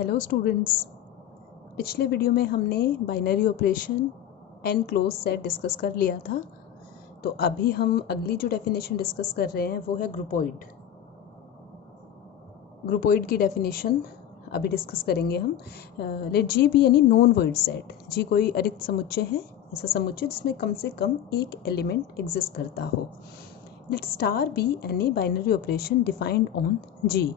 Hello students, पिछले video में हमने binary operation and close set discuss कर लिया था। तो अभी हम अगली जो डेफिनेशन डिस्कस कर रहे हैं वो है ग्रुपोइड। ग्रुपोइड की डेफिनेशन अभी डिस्कस करेंगे हम। Let G be any non void set. G कोई अरिक्त समुच्चय है, ऐसा समुच्चय जिसमें कम से कम एक एलिमेंट एग्जिस्ट करता हो। Let star be any binary operation defined on G.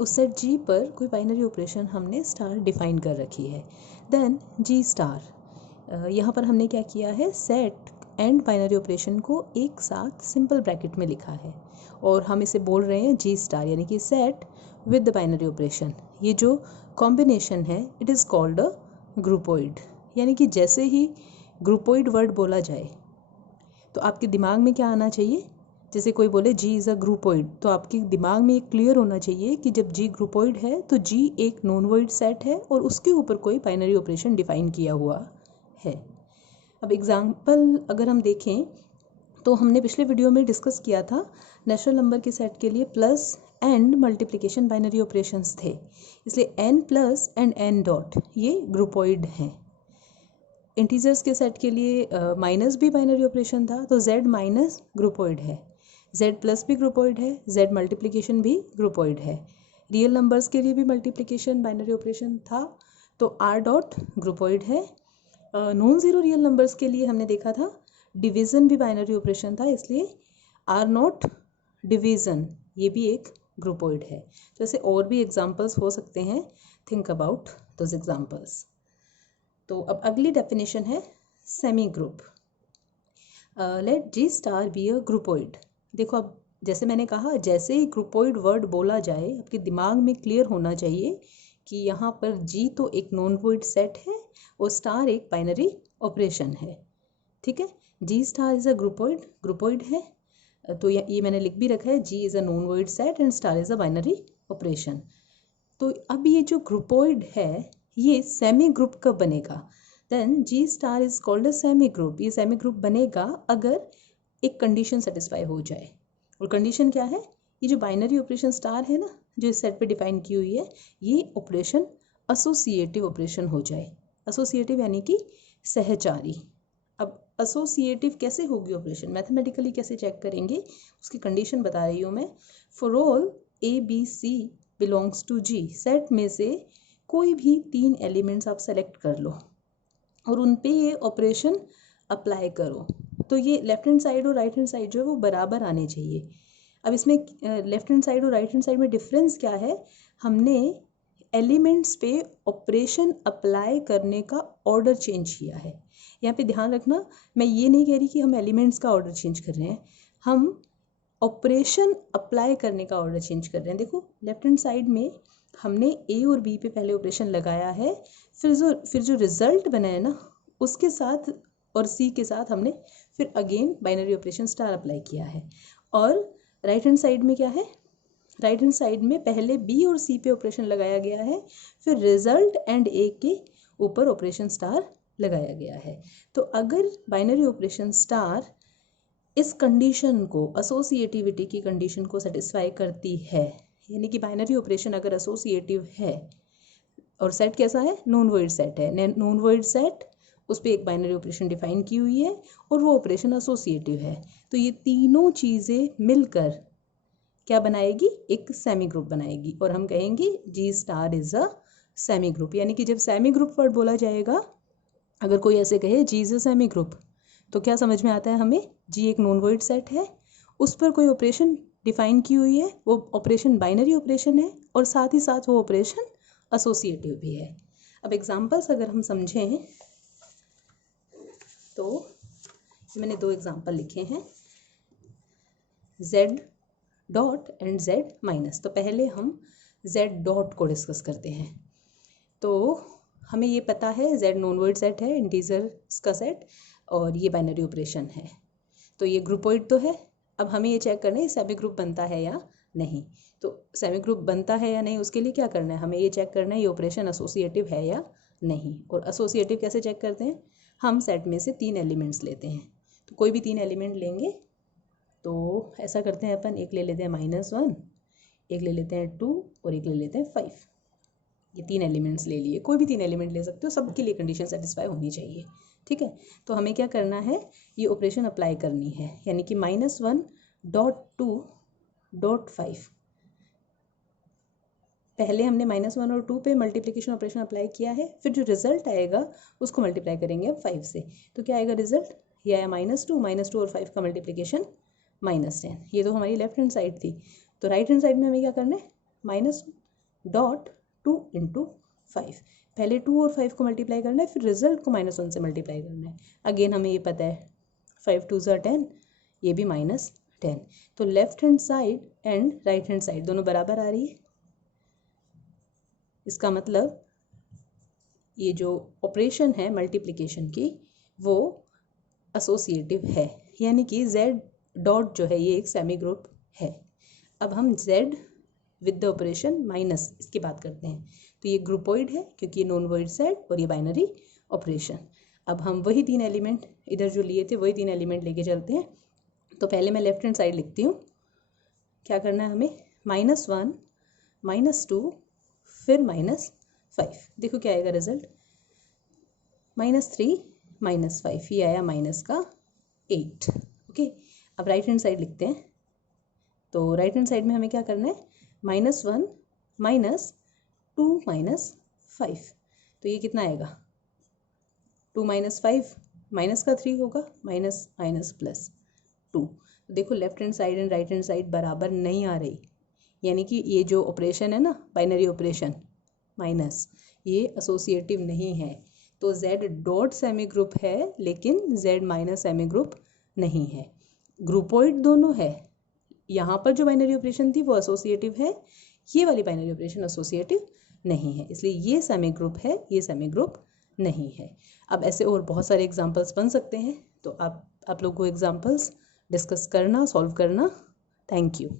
उस सेट जी पर कोई बाइनरी ऑपरेशन हमने स्टार डिफाइन कर रखी है। देन जी स्टार, यहाँ पर हमने क्या किया है, सेट एंड बाइनरी ऑपरेशन को एक साथ सिंपल ब्रैकेट में लिखा है और हम इसे बोल रहे हैं जी स्टार, यानी कि set with the binary operation. ये जो कॉम्बिनेशन है it is called a groupoid. यानी कि जैसे ही ग्रुपोइड वर्ड बोला जाए तो आपके दिमाग में क्या आना चाहिए। जैसे कोई बोले जी इज़ अ ग्रुपोइड, तो आपके दिमाग में ये क्लियर होना चाहिए कि जब जी ग्रुपोइड है तो जी एक नॉन वॉइड सेट है और उसके ऊपर कोई बाइनरी ऑपरेशन डिफाइन किया हुआ है। अब एग्जाम्पल अगर हम देखें तो हमने पिछले वीडियो में डिस्कस किया था नेचुरल नंबर के सेट के लिए plus and multiplication binary operations थे, इसलिए N plus and N dot ये ग्रुपोइड हैं। इंटीजर्स के सेट के लिए माइनस भी बाइनरी ऑपरेशन था, तो z माइनस ग्रुपोइड है, z प्लस भी ग्रुपोइड है, z मल्टीप्लिकेशन भी ग्रुपोइड है। रियल नंबर्स के लिए भी मल्टीप्लिकेशन बाइनरी ऑपरेशन था, तो r डॉट ग्रुपोइड है। नॉन ज़ीरो रियल नंबर्स के लिए हमने देखा था डिवीज़न भी बाइनरी ऑपरेशन था, इसलिए r नॉट डिवीज़न ये भी एक ग्रुपोइड है। तो ऐसे और भी एग्जाम्पल्स हो सकते हैं, थिंक अबाउट दोज एग्जाम्पल्स। तो अब अगली डेफिनेशन है semi group. Let G star be a groupoid. देखो अब जैसे मैंने कहा, जैसे ही ग्रुपोइड वर्ड बोला जाए आपके दिमाग में क्लियर होना चाहिए कि यहाँ पर जी तो एक नॉन वॉइड सेट है और स्टार एक बाइनरी ऑपरेशन है। ठीक है, G star is a groupoid, groupoid है। तो ये मैंने लिख भी रखा है, G is a non void set and star is a binary operation. तो अब ये जो ग्रुपोइड है ये सेमी ग्रुप कब बनेगा। Then G star is called a semi group. ये सेमी ग्रुप बनेगा अगर एक कंडीशन सेटिस्फाई हो जाए। और कंडीशन क्या है, ये जो बाइनरी ऑपरेशन स्टार है ना, जो इस सेट पे डिफाइन की हुई है, ये ऑपरेशन एसोसिएटिव ऑपरेशन हो जाए। एसोसिएटिव यानी कि सहचारी। अब एसोसिएटिव कैसे होगी ऑपरेशन, मैथमेटिकली कैसे चेक करेंगे, उसकी कंडीशन बता रही हूँ मैं। For all A B C belongs to G, set में से कोई भी 3 एलिमेंट्स आप सेलेक्ट कर लो और उन पे ये ऑपरेशन अप्लाई करो, तो ये लेफ्ट हैंड साइड और राइट हैंड साइड जो है वो बराबर आने चाहिए। अब इसमें लेफ्ट हैंड साइड और राइट हैंड साइड में डिफरेंस क्या है, हमने एलिमेंट्स पे ऑपरेशन अप्लाई करने का ऑर्डर चेंज किया है। यहाँ पे ध्यान रखना, मैं ये नहीं कह रही कि हम एलिमेंट्स का ऑर्डर चेंज कर रहे हैं, हम ऑपरेशन अप्लाई करने का ऑर्डर चेंज कर रहे हैं। देखो लेफ्ट हैंड साइड में हमने ए और बी पे पहले ऑपरेशन लगाया है, फिर जो रिजल्ट बना है ना उसके साथ और सी के साथ हमने फिर again binary operation star apply किया है। और राइट हैंड साइड में क्या है, राइट हैंड साइड में पहले बी और सी पे ऑपरेशन लगाया गया है, फिर रिजल्ट एंड ए के ऊपर ऑपरेशन स्टार लगाया गया है। तो अगर बाइनरी ऑपरेशन स्टार इस कंडीशन को, एसोसिएटिविटी की कंडीशन को सेटिस्फाई करती है, यानी कि बाइनरी ऑपरेशन अगर एसोसिएटिव है और सेट कैसा है, नॉन वॉइड सेट है, नॉन वॉइड सेट उस पर एक बाइनरी ऑपरेशन डिफाइन की हुई है और वो ऑपरेशन एसोसिएटिव है, तो ये तीनों चीज़ें मिलकर क्या बनाएगी, एक सेमी ग्रुप बनाएगी और हम कहेंगे G star is a semi group. यानी कि जब सेमी ग्रुप वर्ड बोला जाएगा, अगर कोई ऐसे कहे जी इज अ सेमी ग्रुप, तो क्या समझ में आता है हमें, जी एक नॉन वॉइड सेट है, उस पर कोई ऑपरेशन डिफाइन की हुई है, वो ऑपरेशन बाइनरी ऑपरेशन है और साथ ही साथ वो ऑपरेशन एसोसिएटिव भी है। अब एग्जांपल्स अगर हम समझें तो मैंने 2 एग्जांपल लिखे हैं, z dot and z minus. तो पहले हम z डॉट को डिस्कस करते हैं। तो हमें ये पता है z नॉन वॉइड सेट है, इंटीजर्स का सेट, और ये बाइनरी ऑपरेशन है, तो ये ग्रुपोइड तो है। अब हमें ये चेक करना है सेमी ग्रुप बनता है या नहीं। तो सेमी ग्रुप बनता है या नहीं उसके लिए क्या करना है, हमें ये चेक करना है ये ऑपरेशन एसोसिएटिव है या नहीं। और एसोसिएटिव कैसे चेक करते हैं, हम सेट में से 3 एलिमेंट्स लेते हैं, तो कोई भी 3 एलिमेंट लेंगे। तो ऐसा करते हैं अपन, एक ले लेते हैं -1, एक ले लेते हैं 2 और एक ले लेते हैं 5। ये 3 एलिमेंट्स ले लिए, कोई भी 3 एलिमेंट ले सकते हो, सबके लिए कंडीशन सेटिस्फाई होनी चाहिए, ठीक है। तो हमें क्या करना है, ये ऑपरेशन अप्लाई करनी है, यानी कि -1.2.5। पहले हमने -1 और 2 पे मल्टीप्लिकेशन ऑपरेशन अप्लाई किया है, फिर जो रिजल्ट आएगा उसको मल्टीप्लाई करेंगे अब 5 से। तो क्या आएगा रिजल्ट, ये आया -2 और 5 का मल्टीप्लिकेशन -10। ये तो हमारी लेफ्ट हैंड साइड थी। तो राइट हैंड साइड में हमें क्या करना है, -2 × 5। पहले 2 और 5 को मल्टीप्लाई करना है, फिर रिजल्ट को -1 से मल्टीप्लाई करना है। अगेन हमें ये पता है 5 2 ज़ा 10, ये भी -10। तो left hand side and right hand side दोनों बराबर आ रही है। इसका मतलब ये जो ऑपरेशन है मल्टीप्लिकेशन की वो एसोसिएटिव है, यानी कि z डॉट जो है ये एक सेमी ग्रुप है। अब हम z with the operation minus इसकी बात करते हैं, तो ये ग्रुपोइड है क्योंकि ये नॉन वॉइड सेट और ये बाइनरी ऑपरेशन। अब हम वही 3 एलिमेंट इधर जो लिए थे वही 3 एलिमेंट लेके चलते हैं। तो पहले मैं लेफ्ट हैंड साइड लिखती हूँ। क्या करना है हमें, -1 -2 फिर -5। देखो क्या आएगा रिजल्ट, -3 -5, ये आया -8। ओके, अब राइट हैंड साइड लिखते हैं। तो राइट हैंड साइड में हमें क्या करना है, -1 -2 -5। तो ये कितना आएगा, 2 - 5, माइनस का 3 होगा, माइनस माइनस प्लस 2। देखो left hand side and right hand side बराबर नहीं आ रही, यानी कि ये जो ऑपरेशन है ना बाइनरी ऑपरेशन माइनस, ये एसोसिएटिव नहीं है। तो z डॉट सेमी ग्रुप है लेकिन z माइनस सेमी ग्रुप नहीं है। ग्रुपोइड दोनों है, यहाँ पर जो बाइनरी ऑपरेशन थी वो एसोसिएटिव है, ये वाली बाइनरी ऑपरेशन एसोसिएटिव नहीं है, इसलिए ये सेमी ग्रुप है, ये सेमी ग्रुप नहीं है। अब ऐसे और बहुत सारे एग्जांपल्स बन सकते हैं, तो आप लोगों को एग्जांपल्स डिस्कस करना, सॉल्व करना। Thank you.